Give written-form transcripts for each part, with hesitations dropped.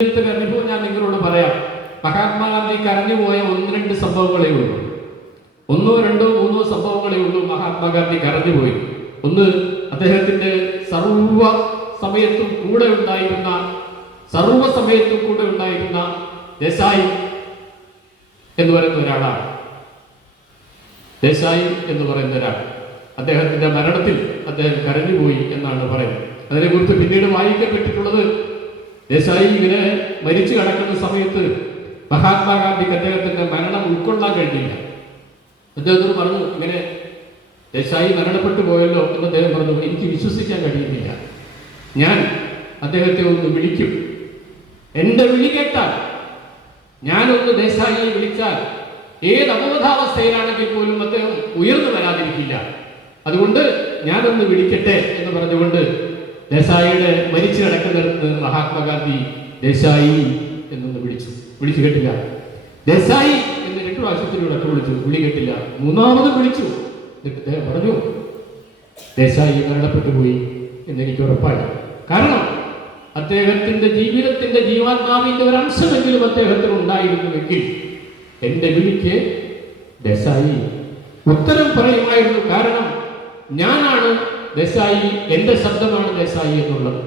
അനുഭവം ഞാൻ നിങ്ങളോട് പറയാം. മഹാത്മാഗാന്ധി കരഞ്ഞുപോയ ഒന്ന് രണ്ട് സംഭവങ്ങളേ ഉള്ളൂ. ഒന്നോ രണ്ടോ മൂന്നോ സംഭവങ്ങളേ ഉള്ളൂ മഹാത്മാഗാന്ധി കരഞ്ഞുപോയി. ഒന്ന്, അദ്ദേഹത്തിന്റെ സർവ സമയത്തും കൂടെ ഉണ്ടായിരുന്ന ദേശായി എന്ന് പറയുന്ന ഒരാളാണ്. ദേശായി എന്ന് പറയുന്ന ഒരാൾ അദ്ദേഹത്തിന്റെ മരണത്തിൽ അദ്ദേഹം കരഞ്ഞുപോയി എന്നാണ് പറയുന്നത്. അതിനെക്കുറിച്ച് പിന്നീട് വായിക്കപ്പെട്ടിട്ടുള്ളത്, ദേശായി ഇങ്ങനെ മരിച്ചു കിടക്കുന്ന സമയത്ത് മഹാത്മാഗാന്ധിക്ക് അദ്ദേഹത്തിന്റെ മരണം ഉൾക്കൊള്ളാൻ കഴിഞ്ഞില്ല. അദ്ദേഹത്തോട് പറഞ്ഞു, ഇങ്ങനെ ദേശായി മരണപ്പെട്ടു പോയല്ലോ എന്ന് അദ്ദേഹം പറഞ്ഞു, എനിക്ക് വിശ്വസിക്കാൻ കഴിയുന്നില്ല. ഞാൻ അദ്ദേഹത്തെ ഒന്ന് വിളിക്കും. എൻ്റെ വിളി കേട്ടാൽ, ഞാനൊന്ന് ദേശായിയെ വിളിച്ചാൽ ഏത് അബോധാവസ്ഥയിലാണെങ്കിൽ പോലും അദ്ദേഹം ഉയർന്നു വരാതിരിക്കില്ല. അതുകൊണ്ട് ഞാനൊന്ന് വിളിക്കട്ടെ എന്ന് പറഞ്ഞുകൊണ്ട് ദേശായിയുടെ മരിച്ചു കിടക്കുന്നിടത്ത് മഹാത്മാഗാന്ധി ദേശായി എന്നൊന്ന് വിളിച്ചു കേട്ടില്ല. ദേശായി എന്ന് 2 പ്രാവശ്യത്തിലൂടെ വിളിച്ചു, വിളി കേട്ടില്ല. മൂന്നാമതും വിളിച്ചു. എന്നിട്ട് അദ്ദേഹം പറഞ്ഞു, ദേശായി മരണപ്പെട്ടു പോയി എന്നെനിക്ക് ഉറപ്പായി. കാരണം അദ്ദേഹത്തിന്റെ ജീവിതത്തിന്റെ ജീവാത്മാവിന്റെ ഒരു അംശമെങ്കിലും അദ്ദേഹത്തിന് ഉണ്ടായിരുന്നുവെങ്കിൽ എന്റെ വിളിക്ക് ദേശായി ഉത്തരം പറയുമായിരുന്നു. കാരണം ഞാനാണ് ദേശായി, എന്റെ ശബ്ദമാണ് ദേശായി എന്നുള്ളത്,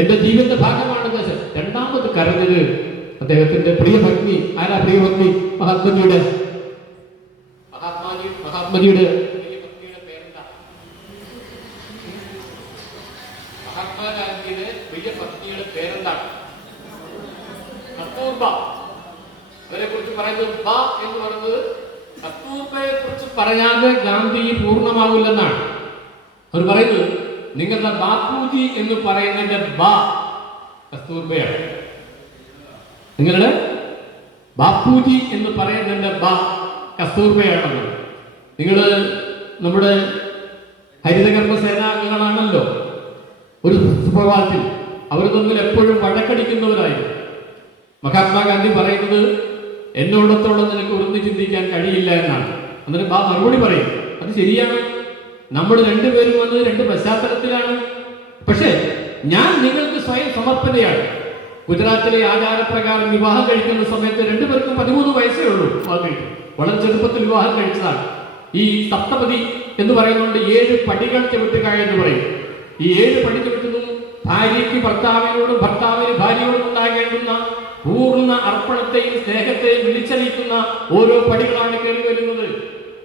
എന്റെ ജീവന്റെ ഭാഗമാണ് ദേശായി. രണ്ടാമത് കരഞ്ഞത് അദ്ദേഹത്തിന്റെ പ്രിയഭഗ്നി. ആരാ പ്രിയഭഗ്നി? മഹാത്മജിയുടെ പ്രിയഭഗ്നിയുടെ പേരെന്താ? മഹാത്മാഗാന്ധിയുടെ പ്രിയഭഗ്നിയുടെ പേരെന്താണ്? കസ്തൂർബ. അവരെ കുറിച്ച് പറയുന്നത് ബ എന്ന് പറയുന്നത്, കസ്തൂർബയെ കുറിച്ച് പറയാതെ ഗാന്ധി പൂർണ്ണമാവില്ലെന്നാണ് അവർ പറയുന്നത്. നിങ്ങളുടെ ബാപ്പുജി എന്ന് പറയുന്നതിന്റെ ബ കസ്തൂർബയാണ്. നിങ്ങളുടെ ബാപ്പുജി എന്ന് പറയുന്നതിന്റെ ബ കസ്തൂർബയാണെന്ന്. നിങ്ങൾ നമ്മുടെ ഹരിതകർമ്മ സേനാംഗങ്ങളാണല്ലോ. ഒരു സുപ്രഭാതത്തിൽ അവർ തമ്മിൽ എപ്പോഴും വഴക്കടിക്കുന്നവരായിരുന്നു. മഹാത്മാഗാന്ധി പറയുന്നത്, എന്നോടത്തോളം നിനക്ക് ഉറന്നു ചിന്തിക്കാൻ കഴിയില്ല എന്നാണ്. എന്നിട്ട് ബാ മറുപടി പറയും, അത് ശരിയാണ്, നമ്മൾ രണ്ടുപേരും വന്നത് 2 പശ്ചാത്തലത്തിലാണ്. പക്ഷേ ഞാൻ നിങ്ങൾക്ക് സ്വയം സമർപ്പണയാണ്. ഗുജറാത്തിലെ ആചാരപ്രകാരം വിവാഹം കഴിക്കുന്ന സമയത്ത് 2 പേർക്കും 13 വയസ്സേ ഉള്ളൂ. വളരെ ചെറുപ്പത്തിൽ വിവാഹം കഴിച്ചതാണ്. ഈ സപ്തപതി എന്ന് പറയുന്നുണ്ട് 7 പടികൾ ചവിട്ടുക എന്ന് പറയും. ഈ 7 പടി ചവിട്ടുന്നു ഭാര്യയ്ക്ക് ഭർത്താവിനോടും ഭർത്താവിന് ഭാര്യയോടും ഉണ്ടാകേണ്ടുന്ന പൂർണ്ണ അർപ്പണത്തെയും സ്നേഹത്തെയും വിളിച്ചറിയിക്കുന്ന ഓരോ പടികളാണ് കയറി വരുന്നത്.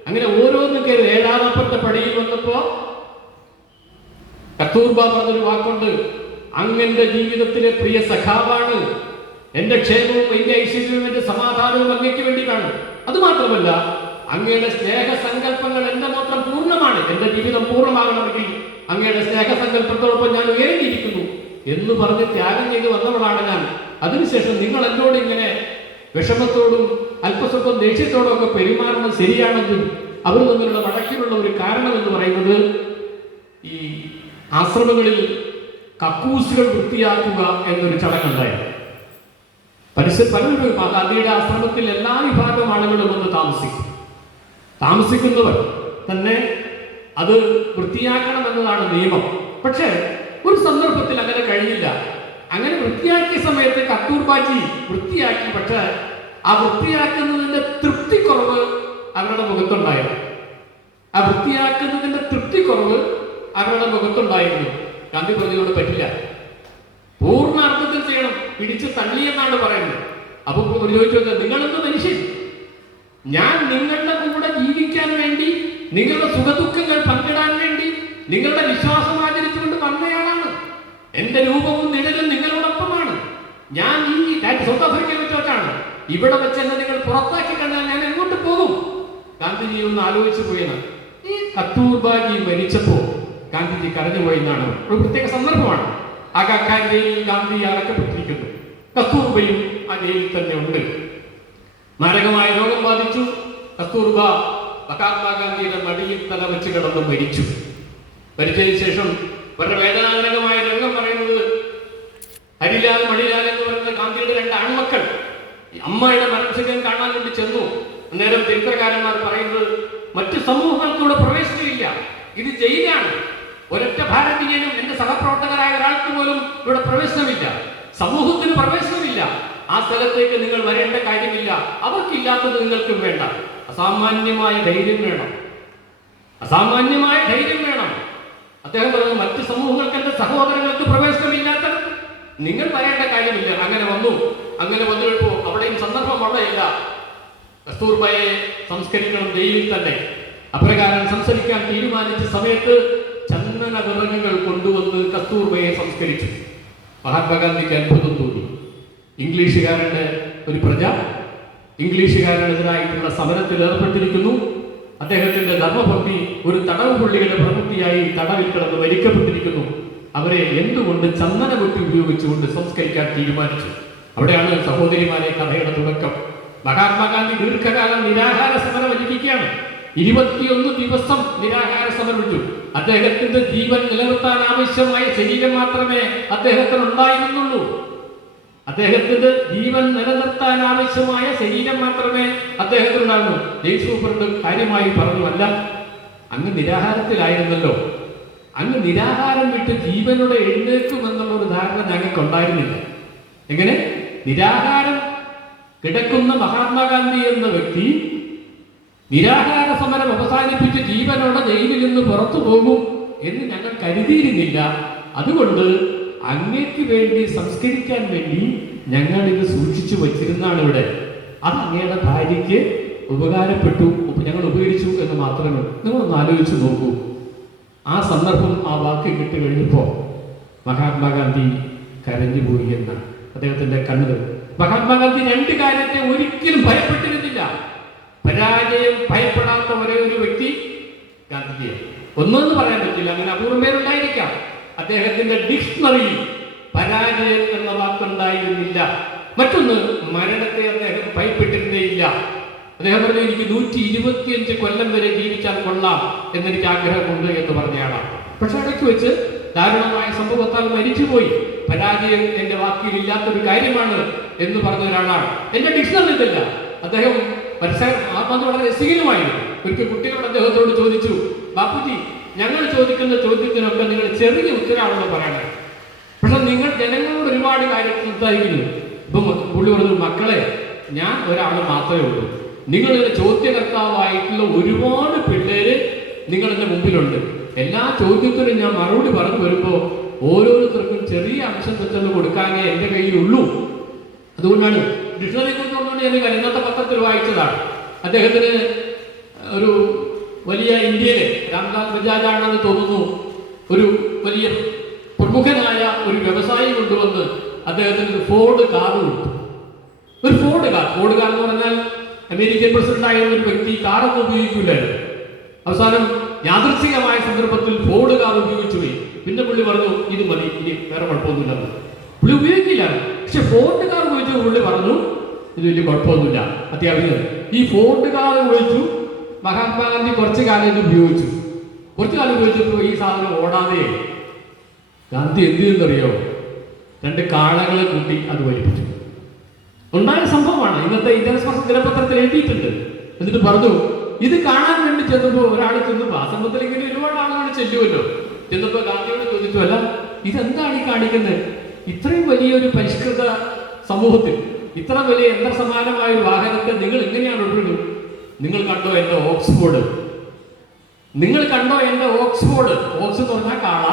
അങ്ങനെ ഓരോന്നും കയറി 7ാമത്തെ പടിയിൽ വന്നപ്പോ കസ്തൂർബ പറഞ്ഞൊരു വാക്കുണ്ട്, അങ്ങന്റെ ജീവിതത്തിലെ പ്രിയ സഖാവാണ്, എന്റെ ക്ഷേമവും എന്റെ ഐശ്വര്യവും എന്റെ സമാധാനവും അങ്ങയ്ക്ക് വേണ്ടിയിട്ടാണ്. അത് മാത്രമല്ല, അങ്ങയുടെ സ്നേഹസങ്കല്പങ്ങൾ എന്റെ മാത്രം പൂർണ്ണമാണ്. എന്റെ ജീവിതം പൂർണ്ണമാകണമെങ്കിൽ അങ്ങയുടെ സ്നേഹസങ്കല്പത്തോടൊപ്പം ഞാൻ ഉയർന്നിരിക്കുന്നു എന്ന് പറഞ്ഞ് ത്യാഗം ചെയ്ത് വന്നവളാണ് ഞാൻ. അതിനുശേഷം നിങ്ങൾ എന്നോട് ഇങ്ങനെ വിഷമത്തോടും അല്പസ്വല്പം ദേഷ്യത്തോടും ഒക്കെ പെരുമാറുന്നത് ശരിയാണെങ്കിൽ അവർ തമ്മിലുള്ള വഴക്കിനുള്ള ഒരു കാരണം എന്ന് പറയുന്നത്, ഈ ആശ്രമങ്ങളിൽ കക്കൂസുകൾ വൃത്തിയാക്കുക എന്നൊരു ചടങ്ങുണ്ടായിരുന്നു. പലരും ഗാന്ധിയുടെ ആശ്രമത്തിൽ എല്ലാ വിഭാഗം ആളുകളും വന്ന് താമസിക്കുന്നവർ തന്നെ അത് വൃത്തിയാക്കണം എന്നതാണ് നിയമം. പക്ഷേ ഒരു സന്ദർഭത്തിൽ അങ്ങനെ കഴിഞ്ഞില്ല. അങ്ങനെ വൃത്തിയാക്കിയ സമയത്ത് കസ്തൂർബാജി വൃത്തിയാക്കി. പക്ഷേ ആ വൃത്തിയാക്കുന്നതിന്റെ തൃപ്തിക്കുറവ് അവരുടെ മുഖത്തുണ്ടായിരുന്നു. അവരുടെ മുഖത്തുണ്ടായിരുന്നു. ഗാന്ധി പറഞ്ഞതോട് പറ്റില്ല, പൂർണ്ണ അർത്ഥത്തിൽ ചെയ്യണം, പിടിച്ച് തള്ളിയെന്നാണ് പറയുന്നത്. അപ്പൊ ചോദിച്ചു, നിങ്ങളെന്ത് മനുഷ്യൻ? ഞാൻ നിങ്ങളുടെ കൂടെ ജീവിക്കാൻ വേണ്ടി, നിങ്ങളുടെ സുഖദുഃഖങ്ങൾ പങ്കിടാൻ വേണ്ടി നിങ്ങളുടെ വിശ്വാസം ആചരിച്ചുകൊണ്ട് വന്നയാളാണ്. എന്റെ രൂപവും നിഴലും നിങ്ങളോടൊപ്പമാണ്. ഞാൻ ഈ സൗത്ത് ആഫ്രിക്കയിൽ വെച്ചാണ്. ഇവിടെ വെച്ച് എന്നെ നിങ്ങൾ പുറത്താക്കി കണ്ടാൽ ഞാൻ എങ്ങോട്ട് പോകും? ഗാന്ധിജി ഒന്ന് ആലോചിച്ചു പോയെന്ന്. ഈ കസ്തൂർബാജി മരിച്ചപ്പോ ഗാന്ധിജി കരഞ്ഞുപോയി എന്നാണ്. ഒരു പ്രത്യേക സന്ദർഭമാണ്. ആഗാഖാൻ ജയിലിൽ ഗാന്ധി അടക്കപ്പെട്ടിരിക്കുന്നു. കസ്തൂർബയും ആ ജയിലിൽ തന്നെ ഉണ്ട്. മാരകമായ രോഗം ബാധിച്ചു. കസ്തൂർബ മഹാത്മാഗാന്ധിയുടെ മടിയിൽ തല വെച്ച് കിടന്ന് മരിച്ചു. മരിച്ചതിന് ശേഷം വളരെ വേദനാജനകമായ രംഗം പറയുന്നത്, ഹരിലാൽ മണിലാൽ എന്ന് പറയുന്ന ഗാന്ധിയുടെ 2 ആൺമക്കൾ അമ്മയുടെ മരണശരീരം കാണാൻ വേണ്ടി ചെന്നു. അന്നേരം ചരിത്രകാരന്മാർ പറയുന്നത്, മറ്റു സമൂഹങ്ങൾക്കൂടെ പ്രവേശനമില്ല, ഇത് ജയിലാണ്, ഒരൊറ്റ ഭാരതീയനും എന്റെ സഹപ്രവർത്തകരായ ഒരാൾക്ക് പോലും ഇവിടെ പ്രവേശനമില്ല. സമൂഹത്തിന് പ്രവേശനമില്ല. ആ സ്ഥലത്തേക്ക് നിങ്ങൾ വരേണ്ട കാര്യമില്ല. അവർക്കില്ലാത്തത് നിങ്ങൾക്കും വേണ്ട. അസാമാന്യമായ ധൈര്യം വേണം, അസാമാന്യമായ ധൈര്യം വേണം. അദ്ദേഹം പറഞ്ഞു, മറ്റ് സമൂഹങ്ങൾക്ക്, എന്റെ സഹോദരങ്ങൾക്ക് പ്രവേശനമില്ലാത്ത നിങ്ങൾ വരേണ്ട കാര്യമില്ല. അങ്ങനെ വന്നു കഴിയുമ്പോൾ അവിടെയും സന്ദർഭം അവിടെയില്ല. കസ്തൂർബയെ സംസ്കരിക്കണം ജയിലിൽ തന്നെ. അപ്രകാരം സംസ്കരിക്കാൻ തീരുമാനിച്ച സമയത്ത് ചന്ദന വിറകുകൾ കൊണ്ടുവന്ന് കസ്തൂർബയെ സംസ്കരിച്ചു. മഹാത്മാഗാന്ധിക്ക് അത്ഭുതം തോന്നി. ഇംഗ്ലീഷുകാരന്റെ ഒരു പ്രജ ഇംഗ്ലീഷുകാരനെതിരായിട്ടുള്ള സമരത്തിൽ ഏർപ്പെട്ടിരിക്കുന്നു. അദ്ദേഹത്തിന്റെ ധർമ്മഭക്തി ഒരു തടവ് പുള്ളിയുടെ പ്രവൃത്തിയായി തടവിൽ കിടന്ന് മരിക്കപ്പെട്ടിരിക്കുന്നു. അവരെ എന്തുകൊണ്ട് ചന്ദനകുട്ടി ഉപയോഗിച്ചുകൊണ്ട് സംസ്കരിക്കാൻ തീരുമാനിച്ചു? അവിടെയാണ് സഹോദരിമാരെ കഥയുടെ തുടക്കം. മഹാത്മാഗാന്ധി ദീർഘകാലം നിരാഹാര സമരം അനുഷ്ഠിക്കുകയാണ്. 21 ദിവസം നിരാഹാര സമരമിട്ടു. അദ്ദേഹത്തിന്റെ ജീവൻ നിലനിർത്താൻ ആവശ്യമായ ശരീരം മാത്രമേ അദ്ദേഹത്തിന് ഉണ്ടായിരുന്നുള്ളൂ. അദ്ദേഹത്തിന്റെ ജീവൻ നിലനിർത്താൻ ആവശ്യമായ ശരീരം മാത്രമേ അദ്ദേഹത്തിനുണ്ടായിരുന്നു. ജയിൽ സൂപ്രണ്ട് കാര്യമായി പറഞ്ഞു, അല്ല, അങ്ങ് നിരാഹാരത്തിലായിരുന്നല്ലോ, അങ്ങ് നിരാഹാരം വിട്ട് ജീവനോടെ എഴുന്നേൽക്കുമെന്നുള്ള ഒരു ധാരണ ഞങ്ങൾക്ക് ഉണ്ടായിരുന്നില്ല. എങ്ങനെ? നിരാഹാരം കിടക്കുന്ന മഹാത്മാഗാന്ധി എന്ന വ്യക്തി നിരാഹാര സമരം അവസാനിപ്പിച്ച് ജീവനോടെ ജയിലിൽ നിന്ന് പുറത്തു പോകും എന്ന് ഞങ്ങൾ കരുതിയിരുന്നില്ല. അതുകൊണ്ട് അങ്ങേക്ക് വേണ്ടി സംസ്കരിക്കാൻ വേണ്ടി ഞങ്ങൾ ഇത് സൂക്ഷിച്ചു വച്ചിരുന്നാണ് ഇവിടെ. അത് അങ്ങയുടെ ഭാര്യയ്ക്ക് ഉപകാരപ്പെട്ടു, ഞങ്ങൾ ഉപകരിച്ചു എന്ന് മാത്രമേ. നിങ്ങളൊന്ന് ആലോചിച്ച് നോക്കൂ. ആ സന്ദർഭം, ആ വാക്ക് കിട്ടി കഴിഞ്ഞപ്പോൾ മഹാത്മാഗാന്ധി കരഞ്ഞുപോയി എന്നാണ് അദ്ദേഹത്തിന്റെ കണ്ണുകൾ. മഹാത്മാഗാന്ധി 2 കാര്യത്തെ ഒരിക്കലും ഭയപ്പെട്ടിരുന്നില്ല. പരാജയം ഭയപ്പെടാത്ത ഒരേ ഒരു വ്യക്തി ഗാന്ധിജിയാണ്. ഒന്നെന്ന് പറയാൻ പറ്റില്ല, അങ്ങനെ അപൂർവം പേരുണ്ടായിരിക്കാം. അദ്ദേഹത്തിന്റെ ഡിക്ഷണറിയിൽ പരാജയം എന്ന വാക്കുണ്ടായിരുന്നില്ല. മറ്റൊന്ന്, മരണത്തെ അദ്ദേഹം ഭയപ്പെട്ടിരുന്നേയില്ല. അദ്ദേഹം പറഞ്ഞു, എനിക്ക് 125 കൊല്ലം വരെ ജീവിച്ചാൽ കൊള്ളാം എന്നെനിക്ക് ആഗ്രഹമുണ്ട് എന്ന് പറഞ്ഞയാളാണ്. പക്ഷെ ഇടയ്ക്ക് വെച്ച് ദാരുണമായ സംഭവത്താൽ മരിച്ചുപോയി. പരാജയം എന്റെ വാക്കിൽ ഇല്ലാത്തൊരു കാര്യമാണ് എന്ന് പറഞ്ഞ ഒരാളാണ്. എന്റെ ഡിക്ഷണറി ഇതല്ല. അദ്ദേഹം അത് വളരെ രസികനുമായിരുന്നു. ഒരിക്കൽ കുട്ടികളോട് അദ്ദേഹത്തോട് ചോദിച്ചു, ബാപ്പുജി, ഞങ്ങൾ ചോദിക്കുന്ന ചോദ്യത്തിനൊക്കെ നിങ്ങൾ ചെറിയ ഉത്തരവാണല്ലോ പറയണേ, പക്ഷെ നിങ്ങൾ ജനങ്ങളോട് ഒരുപാട് കാര്യം സംസാരിക്കുന്നു. ഇപ്പൊ പുള്ളി പറഞ്ഞു, മക്കളെ, ഞാൻ ഒരാൾ മാത്രമേ ഉള്ളൂ. നിങ്ങളിങ്ങനെ ചോദ്യകർത്താവായിട്ടുള്ള ഒരുപാട് പിള്ളേര് നിങ്ങളുടെ മുമ്പിലുണ്ട്. എല്ലാ ചോദ്യത്തിനും ഞാൻ മറുപടി പറഞ്ഞു വരുമ്പോൾ ഓരോരുത്തർക്കും ചെറിയ അംശം വെച്ചൊന്ന് കൊടുക്കാനേ എൻ്റെ കയ്യിലുള്ളൂ. അതുകൊണ്ടാണ് ഡിക്ഷണറിയെ കുറിച്ച് പറഞ്ഞുകൊണ്ട് ഞാൻ ഇന്നത്തെ പത്രത്തിൽ വായിച്ചതാണ്. അദ്ദേഹത്തിന് ഒരു വലിയ ഇന്ത്യയിലെ രാംലാൽ ബജാജ് ആണെന്ന് തോന്നുന്നു, ഒരു വലിയ പ്രമുഖനായ ഒരു വ്യവസായി കൊണ്ടുവന്ന് അദ്ദേഹത്തിന് ഒരു ഫോർഡ് കാർ കൊടുത്തു. ഒരു ഫോർഡ് കാർ എന്ന് പറഞ്ഞാൽ അമേരിക്കൻ പ്രസിഡന്റ് ആയിരുന്ന ഒരു വ്യക്തി കാറൊന്നും ഉപയോഗിക്കില്ലായിരുന്നു. അവസാനം യാദൃച്ഛികമായ സന്ദർഭത്തിൽ ഫോർഡ് കാർ ഉപയോഗിച്ചു പോയി. പിന്നെ പുള്ളി പറഞ്ഞു, ഇത് മതി, ഇനി വേറെ കുഴപ്പമൊന്നുമില്ല. പുള്ളി ഉപയോഗിക്കില്ല. പക്ഷെ ഫോർഡ് കാർ ഉപയോഗിച്ചു പുള്ളി പറഞ്ഞു, ഇത് വലിയ കുഴപ്പമൊന്നുമില്ല, അത്യാവശ്യം. ഈ ഫോർഡ് കാർ ഉപയോഗിച്ചു മഹാത്മാഗാന്ധി കുറച്ചു കാലം ഇത് ഉപയോഗിച്ചു. കുറച്ചു കാലം ഉപയോഗിച്ചപ്പോൾ ഈ സാധനം ഓടാതെ ഗാന്ധി എന്ത് ചെയ്യുന്നറിയോ? 2 കാളകളെ കൂട്ടി അത് വലിപ്പിച്ചു. ഉണ്ടായ സംഭവമാണ്. ഇന്നത്തെ ഇന്ത്യൻ ദിനപത്രത്തിൽ എഴുതിയിട്ടുണ്ട്. എന്നിട്ട് പറഞ്ഞു, ഇത് കാണാൻ വേണ്ടി ചെന്നപ്പോൾ ഒരാൾ ചെന്നപ്പോൾ, ആ സംഭവത്തിൽ ഇങ്ങനെ ഒരുപാട് ആളുകൾ ചെല്ലുമല്ലോ, ചെന്നപ്പോൾ ഗാന്ധിയോട് ചോദിച്ചു, അല്ല, ഇതെന്താണ് ഈ കാണിക്കുന്നത്? ഇത്രയും വലിയൊരു പരിഷ്കൃത സമൂഹത്തിൽ ഇത്ര വലിയ യന്ത്രസമാനമായ ഒരു വാഹനത്തെ നിങ്ങൾ എങ്ങനെയാണ് ഒഴിക്കുന്നത്? നിങ്ങൾ കണ്ടോ എൻ്റെ ഓക്സ്ഫോർഡ്? നിങ്ങൾ കണ്ടോ എൻ്റെ ഓക്സ്ഫോർഡ്? ഓക്സ് എന്ന് പറഞ്ഞാൽ കാള,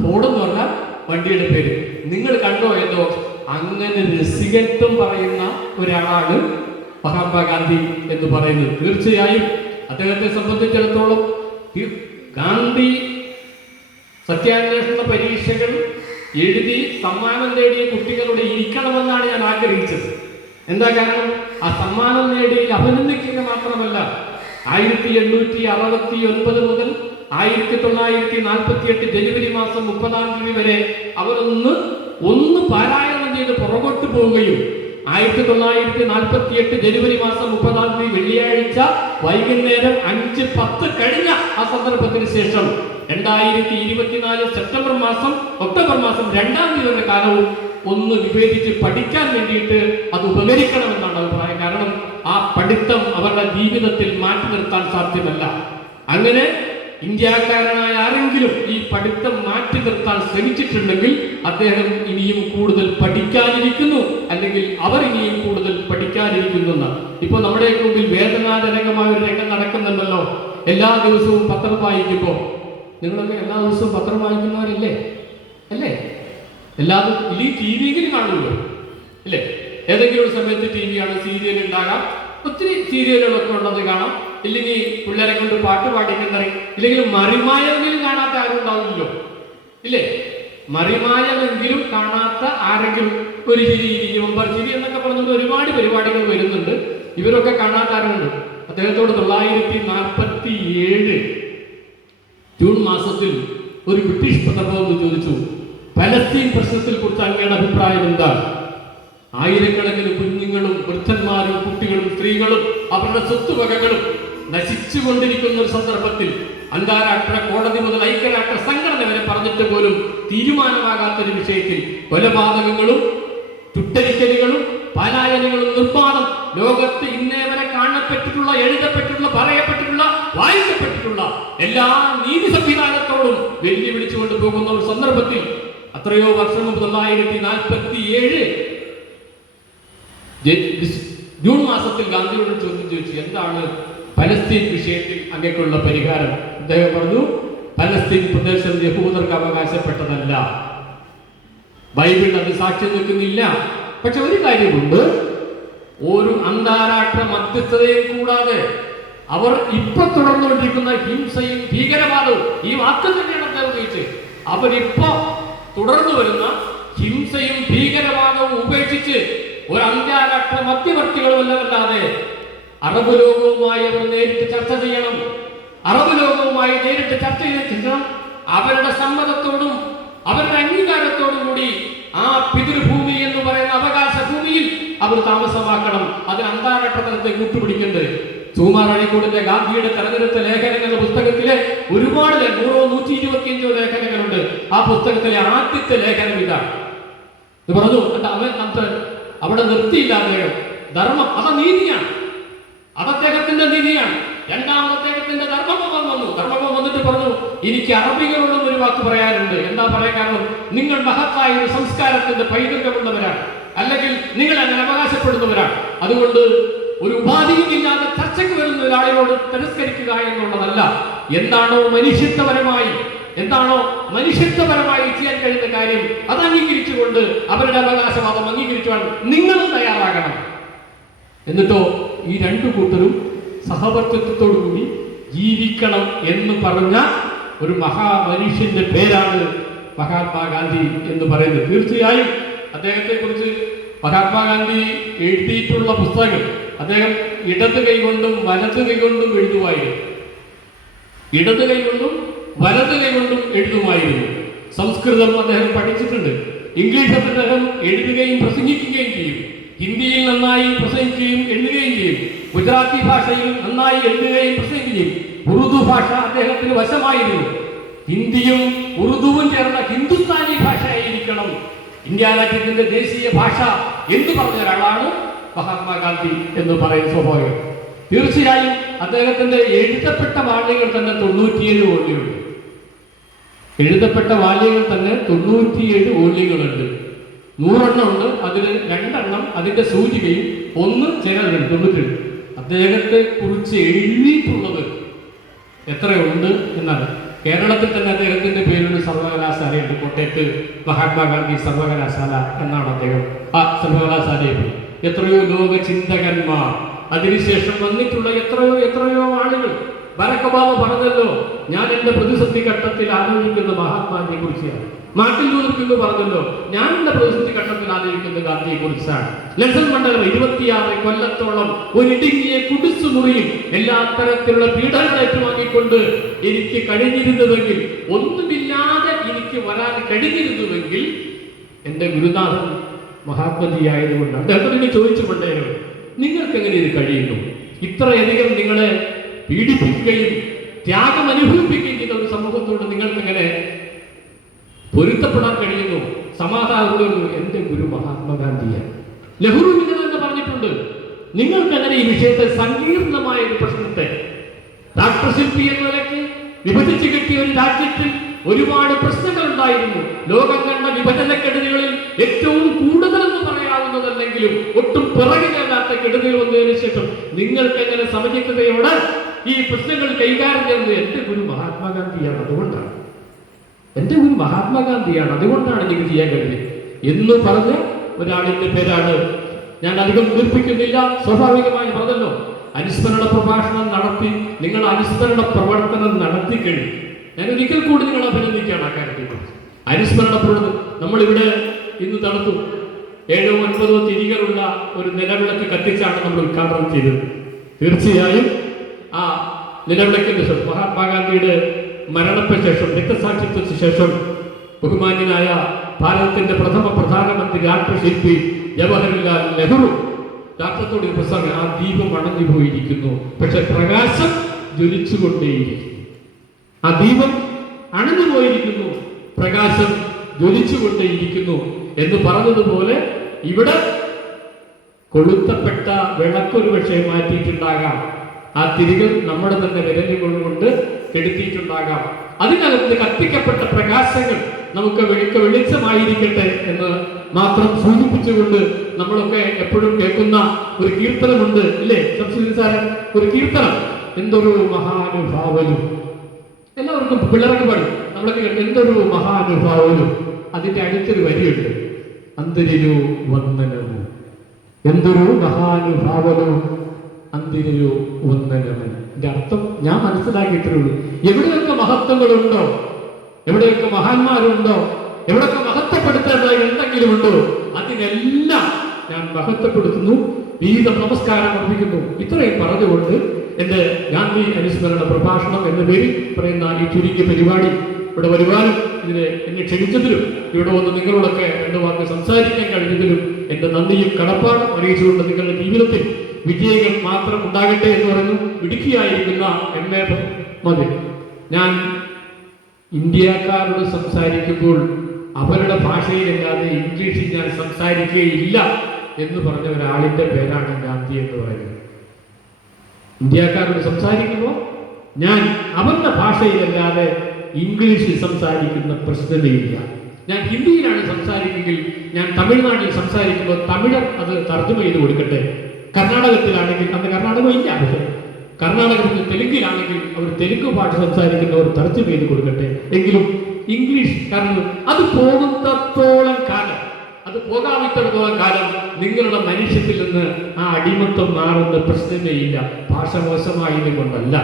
ഫോർഡ് എന്ന് പറഞ്ഞാൽ വണ്ടിയുടെ പേര്. നിങ്ങൾ കണ്ടോ എൻ്റെ ഓക്സ്? അങ്ങനെ രസികത്വം പറയുന്ന ഒരാളാണ് മഹാത്മാഗാന്ധി എന്ന് പറയുന്നത്. തീർച്ചയായും അദ്ദേഹത്തെ സംബന്ധിച്ചിടത്തോളം ഗാന്ധി സത്യാന്വേഷണ പരീക്ഷകൾ എഴുതി സമ്മാനം നേടിയ കുട്ടികളുടെ ഇരിക്കണമെന്നാണ് ഞാൻ ആഗ്രഹിച്ചത്. എന്താ കാരണം? ആ സമ്മാനം നേടി അഭിനന്ദിക്കുക മാത്രമല്ല, 1869 മുതൽ 1948 ജനുവരി മാസം 30 വരെ അവരൊന്ന് പാരായണം ചെയ്ത് പുറകോട്ട് പോവുകയും 1948 ജനുവരി മാസം 30 വെള്ളിയാഴ്ച വൈകുന്നേരം 5:10 കഴിഞ്ഞ ആ സന്ദർഭത്തിന് ശേഷം 2024 സെപ്റ്റംബർ മാസം ഒക്ടോബർ മാസം 2 വരെ കാലവും ഒന്ന് വിഭേദിച്ച് പഠിക്കാൻ വേണ്ടിയിട്ട് അത് ഉപകരിക്കണമെന്നാണ് അഭിപ്രായം. കാരണം ആ പഠിത്തം അവരുടെ ജീവിതത്തിൽ മാറ്റി നിർത്താൻ സാധ്യമല്ല. അങ്ങനെ ഇന്ത്യക്കാരനായ ആരെങ്കിലും ഈ പഠിത്തം മാറ്റി നിർത്താൻ ശ്രമിച്ചിട്ടുണ്ടെങ്കിൽ അദ്ദേഹം ഇനിയും കൂടുതൽ പഠിക്കാനിരിക്കുന്നു, അല്ലെങ്കിൽ അവർ ഇനിയും കൂടുതൽ പഠിക്കാനിരിക്കുന്നു. ഇപ്പൊ നമ്മുടെ മുമ്പിൽ വേദനാജനകമായ ഒരു രംഗം നടക്കുന്നുണ്ടല്ലോ. എല്ലാ ദിവസവും പത്രം വായിക്കുമ്പോൾ, നിങ്ങളൊക്കെ എല്ലാ ദിവസവും പത്രം വായിക്കുന്നവരല്ലേ? അല്ലേ? എല്ലാതും ഈ ടി വിയിൽ കാണുമല്ലോ അല്ലേ? ഏതെങ്കിലും ഒരു സമയത്ത് ടി വി ആണ്, സീരിയൽ ഉണ്ടാകാം, ഒത്തിരി സീരിയലുകളൊക്കെ ഉള്ളത് കാണാം. ഇല്ലെങ്കിൽ പിള്ളേരെ കൊണ്ട് പാട്ട് പാടിക്കുന്നറി, ഇല്ലെങ്കിൽ മറിമായമെങ്കിലും കാണാത്ത ആരും ഉണ്ടാവില്ലല്ലോ ഇല്ലേ? മറിമായമെങ്കിലും കാണാത്ത ആരെങ്കിലും, ഒരു ചിരി, ഒമ്പർ ചിരി എന്നൊക്കെ പറഞ്ഞുകൊണ്ട് ഒരുപാട് പരിപാടികൾ വരുന്നുണ്ട്. ഇവരൊക്കെ കാണാത്ത ആരുണ്ട്? അദ്ദേഹത്തോട് 1947 ജൂൺ മാസത്തിൽ ഒരു ബ്രിട്ടീഷ് പത്രപ്രവർത്തകൻ ചോദിച്ചു, പലസ്തീൻ പ്രശ്നത്തെ കുറിച്ച് അങ്ങയുടെ അഭിപ്രായം എന്താണ്? ആയിരക്കണക്കിന് കുഞ്ഞുങ്ങളും വൃദ്ധന്മാരും കുട്ടികളും സ്ത്രീകളും അവരുടെ സ്വത്തുവകകളും നശിച്ചുകൊണ്ടിരിക്കുന്ന ഒരു സന്ദർഭത്തിൽ അന്താരാഷ്ട്ര കോടതി മുതൽ ഐക്യരാഷ്ട്ര സംഘടന വരെ പറഞ്ഞിട്ട് പോലും തീരുമാനമാകാത്തൊരു വിഷയത്തിൽ കൊലപാതകങ്ങളും ചുട്ടരിക്കലുകളും പലായനങ്ങളും നിർമ്മാണം ലോകത്ത് ഇന്നേ വരെ കാണപ്പെട്ടിട്ടുള്ള, എഴുതപ്പെട്ടിട്ടുള്ള, പറയപ്പെട്ടിട്ടുള്ള, വായിക്കപ്പെട്ടിട്ടുള്ള എല്ലാ നീതി സംവിധാനത്തോടും വെല്ലുവിളിച്ചുകൊണ്ട് പോകുന്ന ഒരു സന്ദർഭത്തിൽ അത്രയോ വർഷം മുമ്പ് 1947 ജൂൺ മാസത്തിൽ ഗാന്ധിയോട് ചോദിച്ചു, എന്താണ് പലസ്തീൻ വിഷയത്തിൽ അങ്ങേക്കുള്ള പരിഹാരം? അദ്ദേഹം പറഞ്ഞു, പലസ്തീൻ പ്രദേശം യഹൂദർക്ക് അവകാശപ്പെട്ടതല്ല, ബൈബിൾ അത് സാക്ഷ്യം നിൽക്കുന്നില്ല. പക്ഷെ ഒരു കാര്യമുണ്ട്, ഒരു അന്താരാഷ്ട്ര മധ്യസ്ഥതയും കൂടാതെ അവർ ഇപ്പൊ തുടർന്നുകൊണ്ടിരിക്കുന്ന ഹിംസയും ഭീകരവാദവും, ഈ വാക്ക് തന്നെയാണ് അദ്ദേഹം ഉപയോഗിച്ചത്, അവരിപ്പോ തുടർന്നു വരുന്ന ഹിംസയും ഭീകരവാദവും ഉപേക്ഷിച്ച് ഒരു അന്താരാഷ്ട്ര മധ്യവർത്തികളുമല്ലാതെ അറബ് ലോകവുമായി അവർ നേരിട്ട് ചർച്ച ചെയ്യണം. അറബ് ലോകവുമായി നേരിട്ട് ചർച്ച ചെയ്യണം. അവരുടെ സമ്മതത്തോടും അവരുടെ അംഗീകാരത്തോടും കൂടി ആ പിതൃഭൂമി എന്ന് പറയുന്ന അവകാശ ഭൂമിയിൽ അവർ താമസമാക്കണം. അതിന് അന്താരാഷ്ട്ര തലത്തെ കൂട്ടുപിടിക്കേണ്ടത്. സുകുമാർ അഴീക്കോടിന്റെ ഗാന്ധിയുടെ തെരഞ്ഞെടുത്ത ലേഖനങ്ങൾ എന്ന പുസ്തകത്തിലെ ഒരുപാട് 125 ലേഖനങ്ങളുണ്ട്. ആ പുസ്തകത്തിലെ ആദ്യത്തെ ലേഖനം ഇതാണ്. ഇത് പറഞ്ഞു, അവിടെ നിർത്തിയില്ല അദ്ദേഹം. ധർമ്മം അത് നീതിയാണ്, അത് അദ്ദേഹത്തിന്റെ നീതിയാണ്. രണ്ടാമത് അദ്ദേഹത്തിന്റെ ധർമ്മപം വന്നു. ധർമ്മപം വന്നിട്ട് പറഞ്ഞു, എനിക്ക് അറബികളോടും ഒരു വാക്ക് പറയാനുണ്ട്. എന്താ പറയാൻ കാരണം? നിങ്ങൾ മഹത്തായ ഒരു സംസ്കാരത്തിന്റെ പൈതൃകമുള്ളവരാണ്, അല്ലെങ്കിൽ നിങ്ങൾ അങ്ങനെ അവകാശപ്പെടുന്നവരാണ്. അതുകൊണ്ട് ഒരു ഉപാധിയും ഇല്ലാതെ ചർച്ചയ്ക്ക് വരുന്ന ഒരാളോട് തിരസ്കരിക്കുക എന്നുള്ളതല്ല. എന്താണോ മനുഷ്യത്വപരമായി ചെയ്യാൻ കഴിയുന്ന കാര്യം അത് അംഗീകരിച്ചുകൊണ്ട് അവരുടെ അവകാശവാദം അംഗീകരിച്ചുകൊണ്ട് നിങ്ങളും തയ്യാറാകണം. എന്നിട്ടോ ഈ രണ്ടു കൂട്ടരും സഹവർത്തിത്വത്തോടുകൂടി ജീവിക്കണം എന്ന് പറഞ്ഞ ഒരു മഹാമനുഷ്യന്റെ പേരാണ് മഹാത്മാഗാന്ധി എന്ന് പറയുന്നത്. തീർച്ചയായും അദ്ദേഹത്തെ കുറിച്ച് മഹാത്മാഗാന്ധി എഴുതിയിട്ടുള്ള പുസ്തകം, അദ്ദേഹം ഇടത് കൈകൊണ്ടും വലത് കൈകൊണ്ടും എഴുതുമായിരുന്നു. ഇടത് കൈകൊണ്ടും വലത് കൈകൊണ്ടും എഴുതുമായിരുന്നു. സംസ്കൃതം അദ്ദേഹം പഠിച്ചിട്ടുണ്ട്. ഇംഗ്ലീഷ് അദ്ദേഹം എഴുതുകയും പ്രസംഗിക്കുകയും ചെയ്യും. ഹിന്ദിയിൽ നന്നായി പ്രസംഗിക്കുകയും എഴുതുകയും ചെയ്യും. ഗുജറാത്തി ഭാഷയിൽ നന്നായി എഴുതുകയും പ്രസംഗിക്കുകയും ചെയ്യും. ഉറുദു ഭാഷ അദ്ദേഹത്തിന് വശമായിരുന്നു. ഹിന്ദിയും ഉറുദുവും ചേർന്ന ഹിന്ദുസ്ഥാനി ഭാഷയായിരിക്കണം ഇന്ത്യ രാജ്യത്തിന്റെ ദേശീയ ഭാഷ എന്ന് പറഞ്ഞ ഒരാളാണ് മഹാത്മാഗാന്ധി എന്ന് പറയുന്ന സ്വാഭാവികം. തീർച്ചയായും അദ്ദേഹത്തിന്റെ എഴുതപ്പെട്ട വാല്യങ്ങൾ തന്നെ 97 വോള്യമുണ്ട്. എഴുതപ്പെട്ട വാല്യങ്ങൾ തന്നെ 97 വോള്യങ്ങളുണ്ട്. 100 എണ്ണം ഉണ്ട്. അതിൽ 2 എണ്ണം അതിന്റെ സൂചികയും 1 ജനറൽ 92. അദ്ദേഹത്തെ കുറിച്ച് എഴുതിയിട്ടുള്ളത് എത്രയുണ്ട് എന്നാണ്. കേരളത്തിൽ തന്നെ അദ്ദേഹത്തിന്റെ പേരിൽ സർവകലാശാലയുണ്ട്. കോട്ടയത്ത് മഹാത്മാഗാന്ധി സർവകലാശാല എന്നാണ് അദ്ദേഹം ആ സർവകലാശാലയിൽ. എത്രയോ ലോക ചിന്തകന്മാർ, അതിനുശേഷം വന്നിട്ടുള്ള എത്രയോ ആളുകൾ. ബരാക് ഒബാമ പറഞ്ഞല്ലോ, ഞാൻ എന്റെ പ്രതിസന്ധി ഘട്ടത്തിൽ ആലോചിക്കുന്ന മഹാത്മാജിയെ കുറിച്ചാണ്. മാർട്ടിൻ ലൂതർ കിങ് പറഞ്ഞല്ലോ, ഞാൻ എന്റെ പ്രതിസന്ധി ഘട്ടത്തിൽ ആലോചിക്കുന്ന ഗാന്ധിയെ കുറിച്ചാണ്. നെൽസൺ മണ്ടേല 26 കൊല്ലത്തോളം ഒരിടുങ്ങിയ കുടിച്ചു മുറിയും എല്ലാ തരത്തിലുള്ള പീഡനങ്ങൾ ഏറ്റുവാങ്ങിക്കൊണ്ട് എനിക്ക് കഴിഞ്ഞിരുന്നതെങ്കിൽ, ഒന്നുമില്ലാതെ എനിക്ക് വരാൻ കഴിഞ്ഞിരുന്നുവെങ്കിൽ എന്റെ ഗുരുനാഥൻ മഹാത്മജി ആയതുകൊണ്ട് അദ്ദേഹത്തിന് ചോദിച്ചു കൊണ്ടേനോ, നിങ്ങൾക്ക് എങ്ങനെ ഇത് കഴിയുന്നു? ഇത്രയധികം നിങ്ങളെ പീഡിപ്പിക്കുകയും ത്യാഗം അനുഭവിപ്പിക്കുകയും ചെയ്ത ഒരു സമൂഹത്തോട് നിങ്ങൾക്ക് എങ്ങനെ പൊരുത്തപ്പെടാൻ കഴിയുന്നു? സമാധാനം. എന്റെ ഗുരു മഹാത്മാഗാന്ധിയാണ്. നെഹ്റു ഇങ്ങനെ തന്നെ പറഞ്ഞിട്ടുണ്ട്, നിങ്ങൾക്ക് എങ്ങനെ ഈ വിഷയത്തെ സങ്കീർണമായ ഒരു പ്രശ്നത്തെ രാഷ്ട്രശില്പി എന്ന നിലയ്ക്ക് വിഭജിച്ചു കിട്ടിയ ഒരു രാജ്യത്തിൽ ഒരുപാട് പ്രശ്നങ്ങൾ ഉണ്ടായിരുന്നു. ലോകം കണ്ട വിഭജനക്കെടുതികളിൽ ഏറ്റവും കൂടുതൽ എന്ന് പറയാവുന്നതല്ലെങ്കിലും ഒട്ടും പിറകിലല്ലാത്ത കെടുതികൾ വന്നതിന് ശേഷം നിങ്ങൾക്ക് എങ്ങനെ സമചിത്തതയോടെ ഈ പ്രശ്നങ്ങൾ കൈകാര്യം ചെയ്യുന്നത് എന്റെ ഗുരു മഹാത്മാഗാന്ധിയാണ്, അതുകൊണ്ടാണ് എന്റെ ഗുരു മഹാത്മാഗാന്ധിയാണ്, അതുകൊണ്ടാണ് എനിക്ക് ചെയ്യാൻ കഴിഞ്ഞത് എന്ന് പറഞ്ഞ ഒരാളിന്റെ പേരാണ്. ഞാൻ അധികം ദീർഘിക്കുന്നില്ല. സ്വാഭാവികമായി പറഞ്ഞല്ലോ, അനുസ്മരണ പ്രഭാഷണം നടത്തി നിങ്ങൾ അനുസ്മരണ പ്രവർത്തനം നടത്തി കഴിഞ്ഞു. ഞാൻ ഒരിക്കൽ കൂടി നിങ്ങൾ അഭിനന്ദിക്കുകയാണ് ആ കാര്യത്തിൽ. അനുസ്മരണ പ്രവർത്തനം നമ്മളിവിടെ ഇന്ന് നടത്തും. 7 or 9 തിരികളുള്ള ഒരു നിലവിളക്ക് കത്തിച്ചാണ് നമ്മൾ ഉദ്ഘാടനം ചെയ്തത്. തീർച്ചയായും ആ നിലവിളക്കിന്റെ ശേഷം മഹാത്മാഗാന്ധിയുടെ മരണപ്പെട്ട ശേഷം, രക്തസാക്ഷിത്വത്തിന് ശേഷം ബഹുമാന്യനായ ഭാരതത്തിന്റെ പ്രഥമ പ്രധാനമന്ത്രി രാഷ്ട്രശില്പി ജവഹർലാൽ നെഹ്റു രാഷ്ട്രത്തോട് പ്രസംഗം, ആ ദീപം അണഞ്ഞു പോയിരിക്കുന്നു, പക്ഷെ പ്രകാശം ജ്വലിച്ചുകൊണ്ടേയിരിക്കുന്നു. ആ ദീപം അണഞ്ഞു പോയിരിക്കുന്നു, പ്രകാശം ജ്വലിച്ചുകൊണ്ടേയിരിക്കുന്നു എന്ന് പറഞ്ഞതുപോലെ ഇവിടെ കൊളുത്തപ്പെട്ട വിളക്കൊരു പക്ഷേ മാറ്റിയിട്ടുണ്ടാകാം. ആ തിരികൾ നമ്മുടെ തന്നെ വിരലുകൾ കൊണ്ട് കെടുത്തിയിട്ടുണ്ടാകാം. അതിനകത്ത് കത്തിക്കപ്പെട്ട പ്രകാശങ്ങൾ നമുക്ക് വെളിച്ചമായിരിക്കട്ടെ എന്ന് മാത്രം സൂചിപ്പിച്ചുകൊണ്ട് നമ്മളൊക്കെ എപ്പോഴും കേൾക്കുന്ന ഒരു കീർത്തനമുണ്ട്, ഇല്ലേ സംസ്കൃതിസാരൻ? ഒരു കീർത്തനം, എന്തൊരു മഹാനുഭാവനും, എല്ലാവർക്കും പിള്ളേർക്ക് പാടും, നമ്മളൊക്കെ എന്തൊരു മഹാനുഭാവനും. അതിന്റെ അടുത്തൊരു വരിയുണ്ട്, അന്തരിരു വന്ദനവും, എന്തൊരു മഹാനുഭാവനും അന്തിരോ വന്ദനമൻ. ഇതിന്റെ അർത്ഥം ഞാൻ മനസ്സിലാക്കിയിട്ടേ ഉള്ളൂ. എവിടെയൊക്കെ മഹത്വങ്ങളുണ്ടോ, എവിടെയൊക്കെ മഹാന്മാരുണ്ടോ, എവിടെയൊക്കെ മഹത്വപ്പെടുത്തേണ്ടതായി എന്തെങ്കിലും ഉണ്ടോ, അതിനെല്ലാം ഞാൻ മഹത്വപ്പെടുത്തുന്നു, വിവിധ നമസ്കാരം അർപ്പിക്കുന്നു. ഇത്രയും പറഞ്ഞുകൊണ്ട് എന്റെ ഗാന്ധി അനുസ്മരണ പ്രഭാഷണം എന്ന പേരിൽ പറയുന്ന ഈ ചുരുങ്ങിയ പരിപാടി ഇവിടെ വരുവാനും ഇതിന് എന്നെ ക്ഷണിച്ചതിലും ഇവിടെ വന്ന് നിങ്ങളോടൊക്കെ 2 വാക്ക് സംസാരിക്കാൻ കഴിഞ്ഞതിലും എന്റെ നന്ദിയും കടപ്പാടും അറിയിച്ചുകൊണ്ട് നിങ്ങളുടെ ജീവിതത്തിൽ വിജയങ്ങൾ മാത്രം ഉണ്ടാകട്ടെ എന്ന് പറയുന്നു. ഇടുക്കിയായിരിക്കുന്ന MA മതി. ഞാൻ ഇന്ത്യക്കാരോട് സംസാരിക്കുമ്പോൾ അവരുടെ ഭാഷയിലല്ലാതെ ഇംഗ്ലീഷിൽ ഞാൻ സംസാരിക്കുകയില്ല എന്ന് പറഞ്ഞ ഒരാളിന്റെ പേരാണ് ഗാന്ധി എന്ന് പറയുന്നത്. ഇന്ത്യക്കാരോട് സംസാരിക്കുമ്പോൾ ഞാൻ അവരുടെ ഭാഷയിലല്ലാതെ ഇംഗ്ലീഷിൽ സംസാരിക്കുന്ന പ്രശ്നതയില്ല. ഞാൻ ഹിന്ദിയിലാണ് സംസാരിക്കുമെങ്കിൽ ഞാൻ തമിഴ്നാട്ടിൽ സംസാരിക്കുമ്പോൾ തമിഴർ അത് തർജ്ജമ ചെയ്ത് കൊടുക്കട്ടെ. കർണാടകത്തിലാണെങ്കിൽ അന്ന് കർണാടകം ഇല്ല, പക്ഷേ കർണാടകത്തിൽ തെലുങ്കിലാണെങ്കിൽ അവർ തെലുങ്ക് ഭാഷ സംസാരിക്കുന്നവർ തർജ്ജമ ചെയ്ത് കൊടുക്കട്ടെ. എങ്കിലും ഇംഗ്ലീഷ്, കാരണം അത് പോകുന്നിടത്തോളം കാലം, അത് പോകാവിടത്തോളം കാലം നിങ്ങളുടെ മനുഷ്യത്തിൽ നിന്ന് ആ അടിമത്വം മാറുന്ന പ്രശ്നമേ ഇല്ല. ഭാഷ മോശമായത് കൊണ്ടല്ല,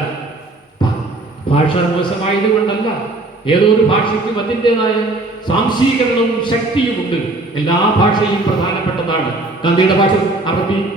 ഭാഷ മോശമായത് കൊണ്ടല്ല. ഏതോ ഒരു ഭാഷയ്ക്കും അതിൻ്റെതായ സാംശീകരണവും ശക്തിയുമുണ്ട്. എല്ലാ ഭാഷയും പ്രധാനപ്പെട്ടതാണ്. ഗാന്ധിയുടെ ഭാഷ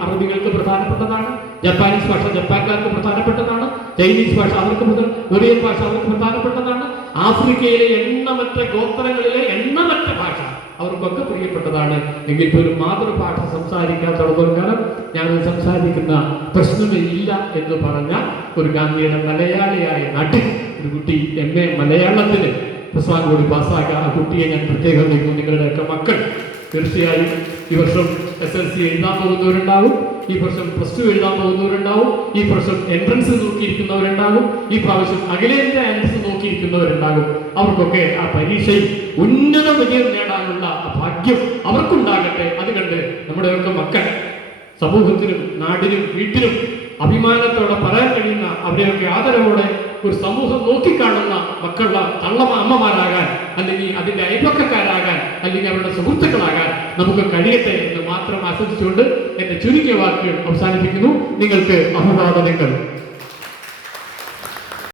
അറബികൾക്ക് പ്രധാനപ്പെട്ടതാണ്. ജപ്പാനീസ് ഭാഷ ജപ്പാൻകാർക്ക് പ്രധാനപ്പെട്ടതാണ്. ചൈനീസ് ഭാഷ അവർക്ക് കൊറിയൻ ഭാഷ അവർക്ക് പ്രധാനപ്പെട്ടതാണ്. ആഫ്രിക്കയിലെ എണ്ണമറ്റ ഗോത്രങ്ങളിലെ എണ്ണമറ്റ ഭാഷ അവർക്കൊക്കെ പ്രിയപ്പെട്ടതാണ്. എങ്കിൽ പോലും മാതൃഭാഷ സംസാരിക്കാത്തടത്തോളം കാലം ഞങ്ങൾ സംസാരിക്കുന്ന പ്രശ്നമേ ഇല്ല എന്ന് പറഞ്ഞ ഒരു ഗാന്ധിയുടെ മലയാളിയായ നാട്ടിൽ ഒരു കുട്ടി MA മലയാളത്തിന് പ്രസംഗം കൂടി പാസ്സാക്കുക. ആ കുട്ടിയെ ഞാൻ പ്രത്യേകം നിൽക്കും. നിങ്ങളുടെയൊക്കെ മക്കൾ തീർച്ചയായും ഈ വർഷം SSLC എഴുതാൻ പോകുന്നവരുണ്ടാവും, ഈ വർഷം +2 എഴുതാൻ പോകുന്നവരുണ്ടാവും, ഈ വർഷം എൻട്രൻസ് നോക്കിയിരിക്കുന്നവരുണ്ടാവും, ഈ പ്രാവശ്യം അഖിലേന്ത്യാ എൻട്രൻസ് നോക്കിയിരിക്കുന്നവരുണ്ടാകും. അവർക്കൊക്കെ ആ പരീക്ഷയിൽ ഉന്നത വിജയം നേടാനുള്ള ഭാഗ്യം അവർക്കുണ്ടാകട്ടെ. അത് കണ്ട് നമ്മുടെയൊക്കെ മക്കൾ സമൂഹത്തിനും നാടിനും വീട്ടിനും അഭിമാനത്തോടെ പറയാൻ കഴിയുന്ന, അവിടെയൊക്കെ ആദരവോടെ ഒരു സമൂഹം നോക്കിക്കാണുന്ന മക്കളുടെ അമ്മമാരാകാൻ, അല്ലെങ്കിൽ അതിന്റെ അയൽപക്കക്കാരാകാൻ, അല്ലെങ്കിൽ അവരുടെ സുഹൃത്തുക്കളാകാൻ നമുക്ക് കഴിയട്ടെ എന്ന് മാത്രം ആശംസിച്ചുകൊണ്ട് എന്റെ ചുരുങ്ങിയ വാക്കുകൾ അവസാനിപ്പിക്കുന്നു. നിങ്ങൾക്ക് അഭിവാദനങ്ങൾ.